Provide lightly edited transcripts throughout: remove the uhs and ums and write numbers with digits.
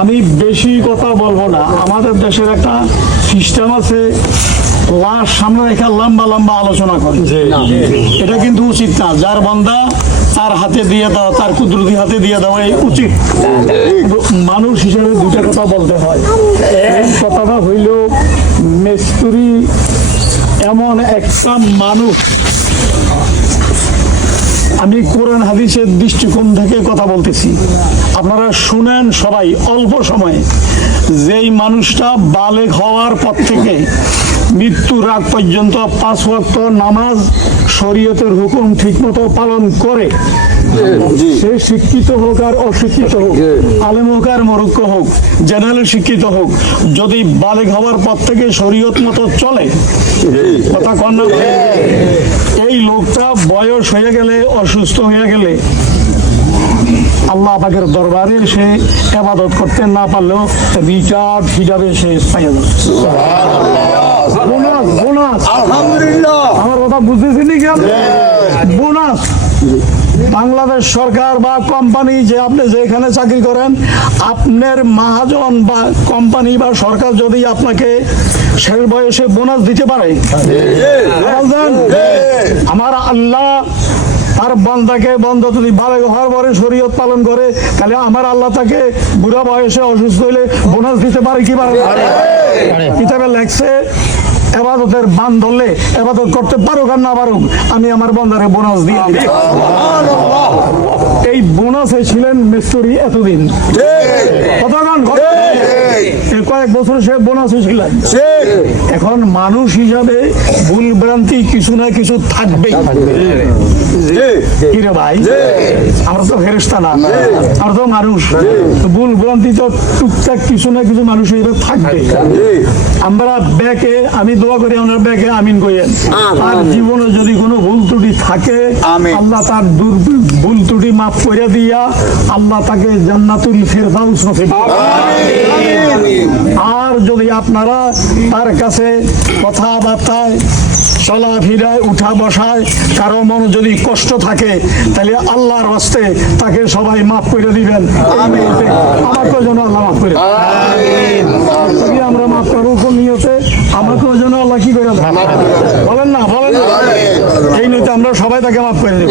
আমি বেশি কথা বলবো না। আমাদের দেশের একটা সিস্টেম আছে, লাশ সামনে রেখে লম্বা লম্বা আলোচনা করে, এটা কিন্তু উচিত না। যার বান্দা তার হাতে দিয়ে দাও, তার কুদরতি হাতে দিয়ে দেওয়া উচিত। মানুষ হিসেবে দুটা কথা বলতে হয়। এই কথাটা হইল, মিস্ত্রি এমন একটা মানুষ, আমি কোরআন হাদিসের দৃষ্টিকোণ থেকে কথা বলতেছি, আপনারা শুনেন সবাই অল্প সময়ে। যেই মানুষটা বালেগ হওয়ার পর থেকে মৃত্যুর আগ পর্যন্ত 5 ওয়াক্ত নামাজ শরীয়তের হুকুম ঠিকমতো পালন করে, সে শিক্ষিত হোক আর অশিক্ষিত হোক, আলেম হোক আর মরুক্ষ হোক, জেনারেল শিক্ষিত হোক, যদি বালেগ হওয়ার পর থেকে শরীয়ত মতো চলে, কথা কন না, এই লোকটা বয়স হয়ে গেলে, অসুস্থ হয়ে গেলে আল্লাহ পাকের দরবারে সে ইবাদত করতে না পারলেও রিটার্ড হিসাবে সে পাইয়া যাবে। বোনাস, বোনাস, আলহামদুলিল্লাহ। আমার কথা বুঝতেছেন কি? বোনাস। বাংলাদেশ সরকার বা কোম্পানি, যে আপনি যেখানে চাকরি করেন, আপনার মহাজন বা কোম্পানি বা সরকার যদি আপনাকে শেষ বয়সে বোনাস দিতে পারে, আমার আল্লাহ তার বান্দাকে, বান্দা যদি বালেগ হওয়ার পরে শরীয়ত পালন করে, তাহলে আমার আল্লাহ তাকে বুড়া বয়সে অসুস্থ হইলে বোনাস দিতে পারে কি পারে? কিতাবে লেখছে, এবাদতের বান ধরলে এবাদত করতে পারুক আর না পারুক, আমি আমার বান্দারে বোনাস দিয়ে দিই। এই বোনাসে ছিলেন মিস্ত্রি এতদিন, কয়েক বছর সে বোনাসে ছিলেন। এখন মানুষ হিসাবে ভুল ভ্রান্তি কিছু না কিছু থাকবেই। কিরে ভাই, আমরা তো ফেরেশতা না, আমরা তো মানুষ। ভুল ভ্রান্তি তো টুকটাক কিছু না কিছু মানুষ হিসাবে থাকবে। আমরা ব্যাকে, আমি দোয়া করি আমরা ব্যাকে আমিন কইয়েন। আর জীবনে যদি কোনো ভুল ত্রুটি থাকে, আল্লাহ তার ভুল ত্রুটি মাফ করে দিয়া আল্লাহ তাকে জান্নাতুল ফেরদাউস নসিব করেন। আর যদি আপনারা তার কাছে কথাবার্তায়, চলাফেরায়, উঠা বসায় কারো মন যদি কষ্ট থাকে, তাহলে আল্লাহর হস্তে তাকে সবাই মাফ করে দিবেন। আমাকেও যেন আল্লাহ মাফ করে, যদি আমরা মাফ করবো কোন নিয়তে, আমাকেও যেন আল্লাহ কি করে বলেন না, বলেন না, এই নিয়তে আমরা সবাই তাকে মাফ করে দেব।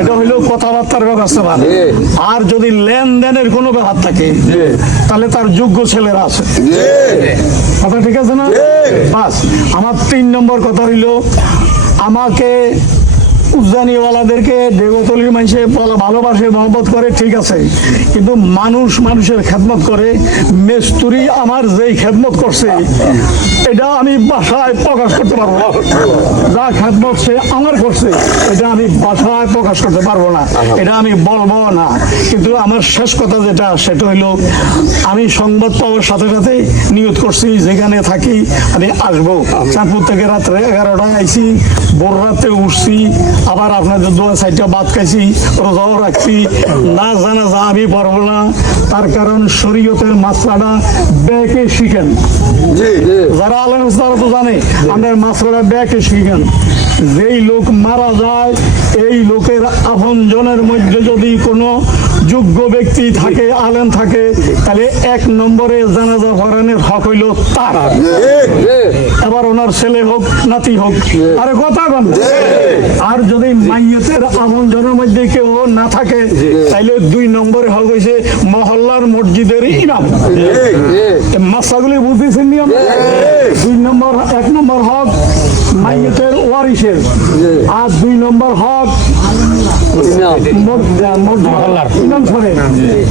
এটা হইল কথাবার্তার ব্যবস্থা। আর যদি লেনদেনের কোনো ব্যাপার থাকে, তাহলে তার যোগ্য ছেলেরা আছে, কথা ঠিক আছে না? বাস, আমার 3 নম্বর কথা হইল, আমাকে উজানিওয়ালাদেরকে দেবতলির মানুষে ভালোবাসে, মহব্বত করে, ঠিক আছে, কিন্তু মানুষ মানুষের খেদমত করে। মিস্ত্রি আমার যেই খেদমত করছে, এটা আমি ভাষায় প্রকাশ করতে পারবো না। যা খেদমত সে আমার করছে, এটা আমি ভাষায় প্রকাশ করতে পারবো না, এটা আমি বলবো না। কিন্তু আমার শেষ কথা যেটা, সেটা হইলো, আমি সংবাদ পাওয়ার সাথে সাথে নিয়ত করছি, যেখানে থাকি আমি আসবো। চাঁদপুর থেকে রাত্রে 11টায় আইছি, ভোর রাতে উঠছি, আবার আপনাদের 2-4টা ভাত খাইছি, রোজাও রাখছি। না জানা যা আমি পারবো না, তার কারণ শরীয়তের মাসলাটা ব্যাকে শিখেন। যারা আলেম তারা তো জানে, আমরা মাসলাটা ব্যাকে শিখেন। যেই লোক মারা যায়, এই লোকের আপনজনের মধ্যে যদি কোনো যোগ্য ব্যক্তি থাকে, আলেম থাকে, তাহলে 1 নম্বরে জানাজা পড়ানোর হক হইল তার। এবার ওনার ছেলে হোক, নাতি হোক, আরে কথা বল। আর যদি মাইয়তের আপনজনের মধ্যে কেউ না থাকে, তাইলে 2 নম্বরে হক হয়েছে মহল্লার মসজিদের ইমাম। মাসাগুলি বুঝতেছেন নি আমরা? 2 নম্বর, 1 নম্বর হক মাইয়তের ওয়ারিসের, আর 2 নম্বর হক মহল্লার ইমাম সাহেব।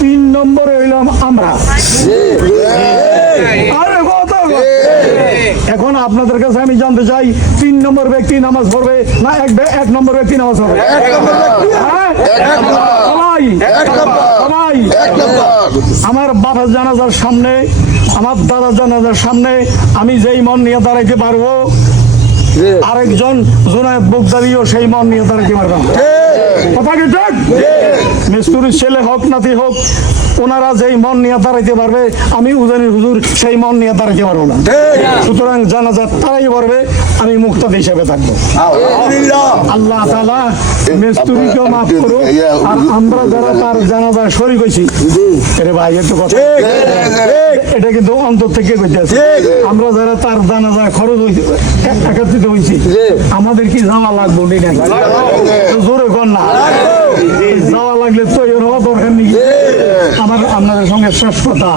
3 নম্বরে হইলাম আমরা। আরে কথা, এখন আপনাদের কাছে আমি জানতে চাই, 3 নম্বর ব্যক্তি নামাজ পড়বে না 1 নম্বর ব্যক্তি নামাজ পড়বে? আমার বাবার জানাজার সামনে, আমার দাদার জানাজার সামনে আমি যেই মন নিয়ে দাঁড়াইতে পারবো, আরেকজন জুনায়েদ বুগদারিও সেই মন নিয়ে দাঁড়াইতে পারবেন। কথা কি ঠিক? মিস্তুরির ছেলে হোক নাতি হোক, ওনারা যেই মন নিয়ে দাঁড়াইতে পারবে, আমি উজানির হুজুর সেই মন নিয়ে দাঁড়াইতে পারবো না। সুতরাং জানাজা তারাই পারবে, আমি মুক্তাদি হিসেবে থাকবো। আল্লাহ তাআলা মিস্তুরিকেও মাফ করুক, আর আমরা যারা তার জানাজায় শরীক হয়েছি, আরে ভাই একটু কথা, এটা কিন্তু অন্তর থেকে কইতেছে, আমরা যারা তার জানাজায় খরচ হয়েছে, একত্রিত হয়েছি, আমাদের কি যাওয়া লাগবো না? জোরে কর না, যাওয়া লাগলে তৈরি হওয়া দরকার নেই। আমার আপনাদের সঙ্গে শেষ কথা,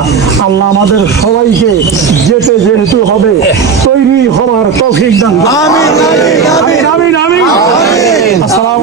আল্লাহ আমাদের সবাইকে যেতে যেহেতু হবে তৈরি হওয়ার তৌফিক দান করুন। আমিন আমিন আমিন। আসসালামু